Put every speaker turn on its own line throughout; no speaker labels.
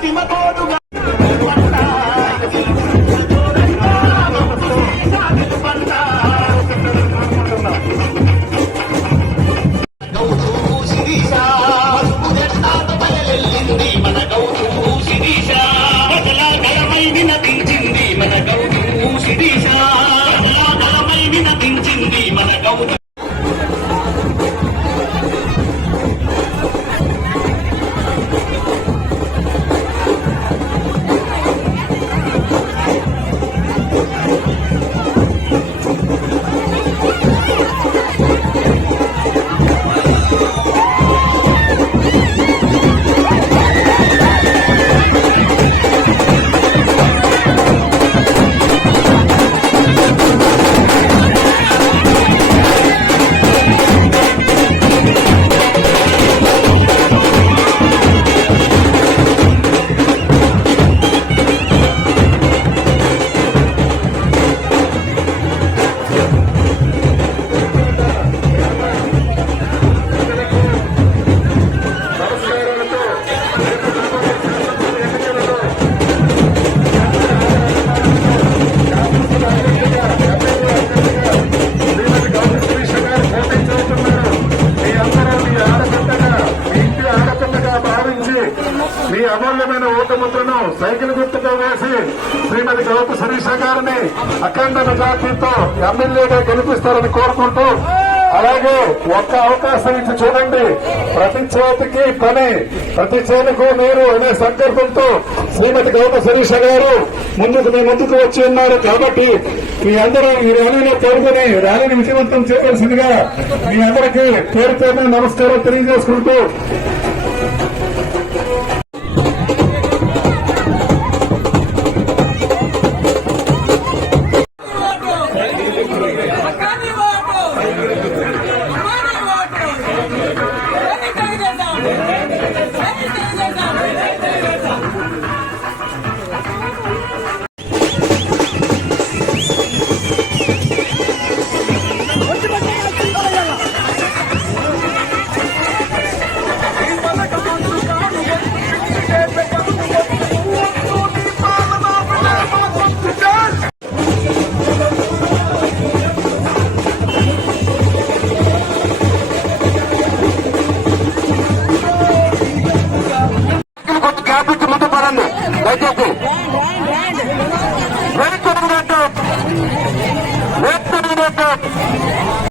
Fátima Boa. Cycle
గుర్తుగా వేసి శ్రీమతి గౌత శిరీష గారిని అఖండ మెజార్టీతో ఎమ్మెల్యేగా గెలిపిస్తారని కోరుకుంటూ అలాగే ఒక్క అవకాశం ఇచ్చి చూడండి. ప్రతి చేతికి పని ప్రతి చేనుకు నీరు అనే సంకల్పంతో శ్రీమతి గౌత శిరీష గారు ముందుకు మీ ముందుకు వచ్చి ఉన్నారు. కాబట్టి మీ అందరూ ఈ ర్యాలీలో పాల్గొని ర్యాలీని విజయవంతం చేయవలసిందిగా మీ అందరికీ పేరు పేరున నమస్కారం తెలియజేసుకుంటూ
up.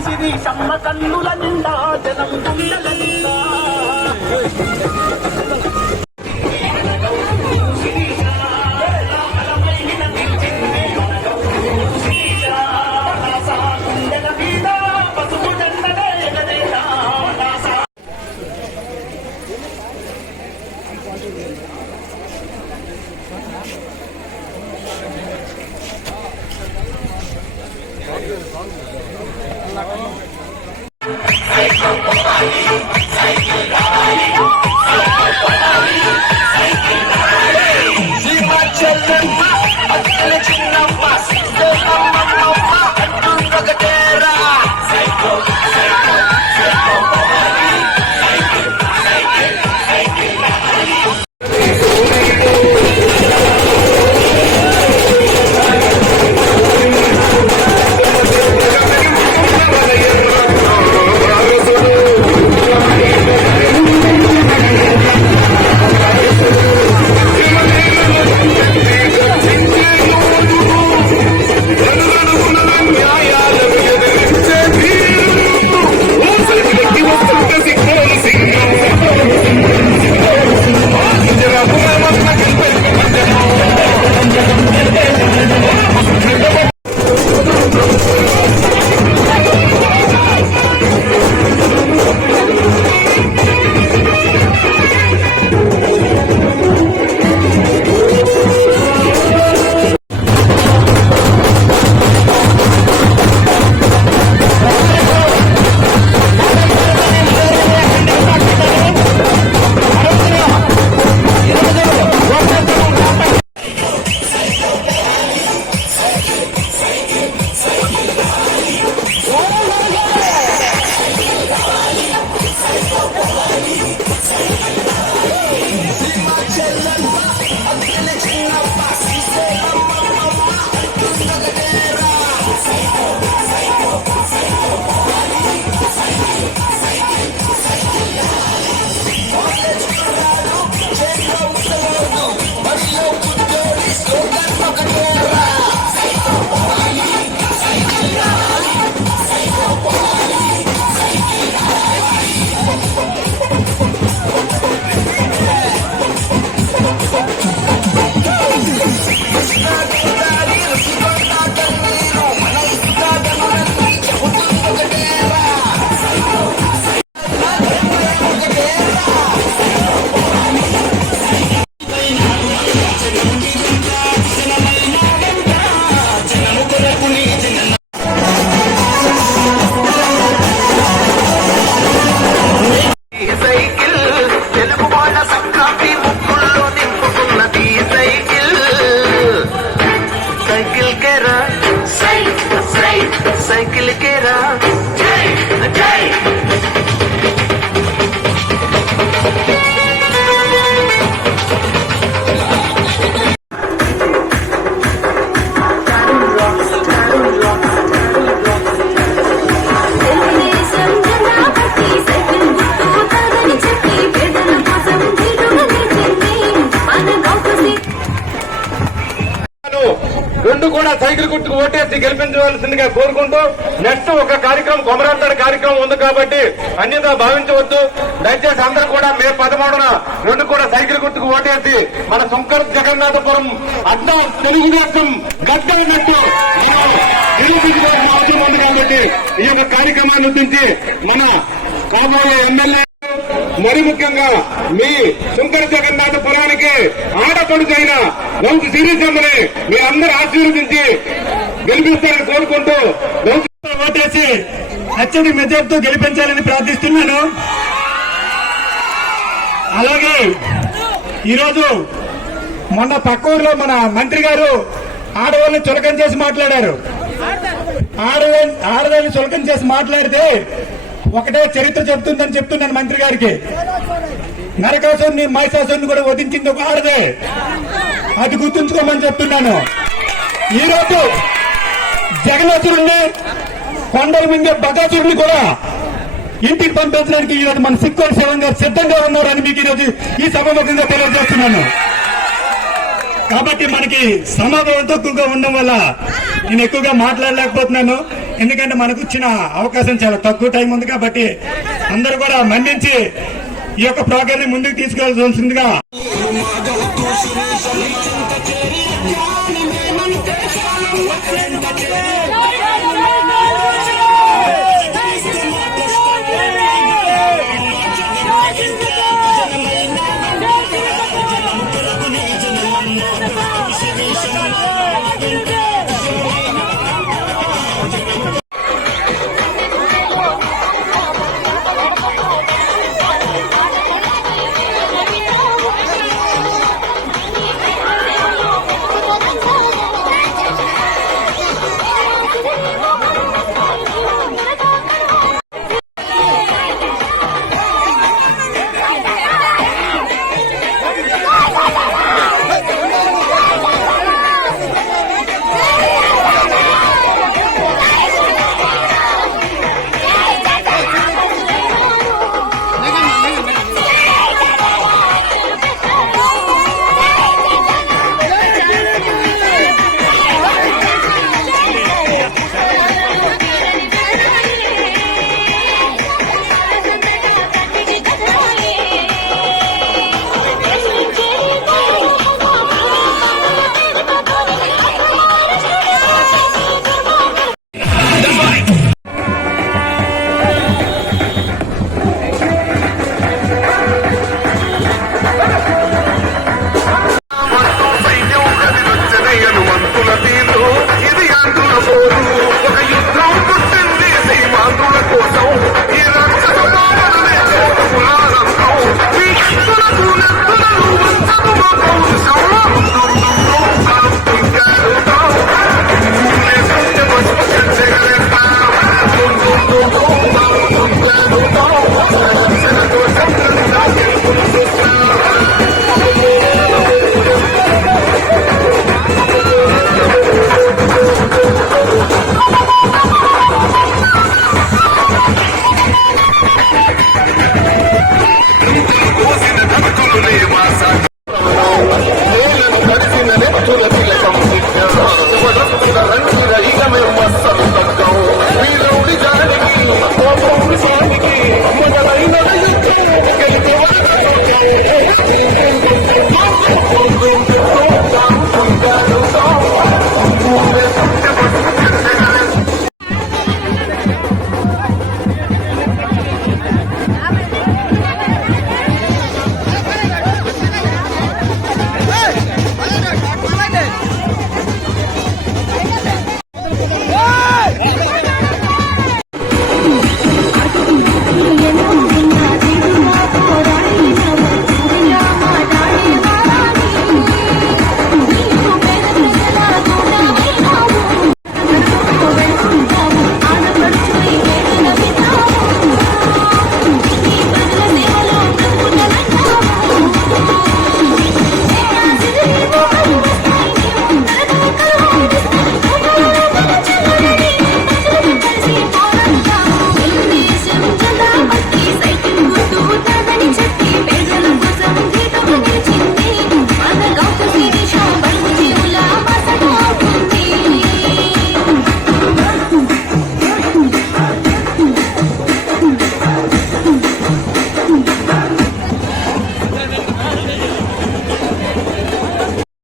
ఎగురుతుంది శిరీషమ్మ కన్నుల నిండా జనం గుండెల నిండా గుండెల
Thank you. ఓటేసి గెలిపించవలసిందిగా కోరుకుంటూ నెక్స్ట్ ఒక కార్యక్రమం కొమరాంతడి కార్యక్రమం ఉంది కాబట్టి అన్యత భావించవద్దు. దయచేసి అందరూ కూడా మే పదమూడున రెండు కూడా సైకిల్ గుర్తుకు ఓటేసి మన శంకర్ జగన్నాథపురం అడ్డా తెలుగుదేశం గడ్డ అయినట్టు నిరూపించుకోవాల్సిన అవసరం ఉంది కాబట్టి ఈ యొక్క కార్యక్రమాన్ని ఉద్దించి మన కాబోయే ఎమ్మెల్యే మరి ముఖ్యంగా మీ శంకర జగన్నాథపురానికి ఆడపడుచైన రౌతు సిరిచంద్రని మీ అందరూ ఆశీర్వదించి గెలిపిస్తారని కోరుకుంటూ రౌతు
ఓటేసి అత్యధిక మెజార్టీతో గెలిపించాలని ప్రార్థిస్తున్నాను. అలాగే ఈరోజు మొన్న పక్క ఊర్లో మన మంత్రి గారు ఆడవాళ్ళని చులకం చేసి మాట్లాడారు. ఆడవాళ్ళు ఆడవాళ్ళని చులకం చేసి మాట్లాడితే ఒకటే చరిత్ర చెబుతుందని చెప్తున్నాను మంత్రి గారికి. నరకాసుని మహిషాసుని కూడా వధించింది ఒక ఆడదే. అది గుర్తుంచుకోమని చెప్తున్నాను. ఈరోజు
జగన్నాథుడిని కొండల మీద బకాసుడిని కూడా ఇంటికి పంపించడానికి ఈరోజు మన సిక్కు సేవంగా గారు సిద్ధంగా ఉన్నారని మీకు ఈరోజు ఈ సభముఖంగా తెలియజేస్తున్నాను. కాబట్టి మనకి సమాధానం తక్కువగా ఉండడం వల్ల నేను ఎక్కువగా మాట్లాడలేకపోతున్నాను. ఎందుకంటే మనకు ఇచ్చిన అవకాశం చాలా తక్కువ టైం ఉంది కాబట్టి అందరూ కూడా మన్నించి ఈ యొక్క ప్రోగ్రామ్ ముందుకు
తీసుకెళ్ళాల్సిందిగా ఉంటుందిగా.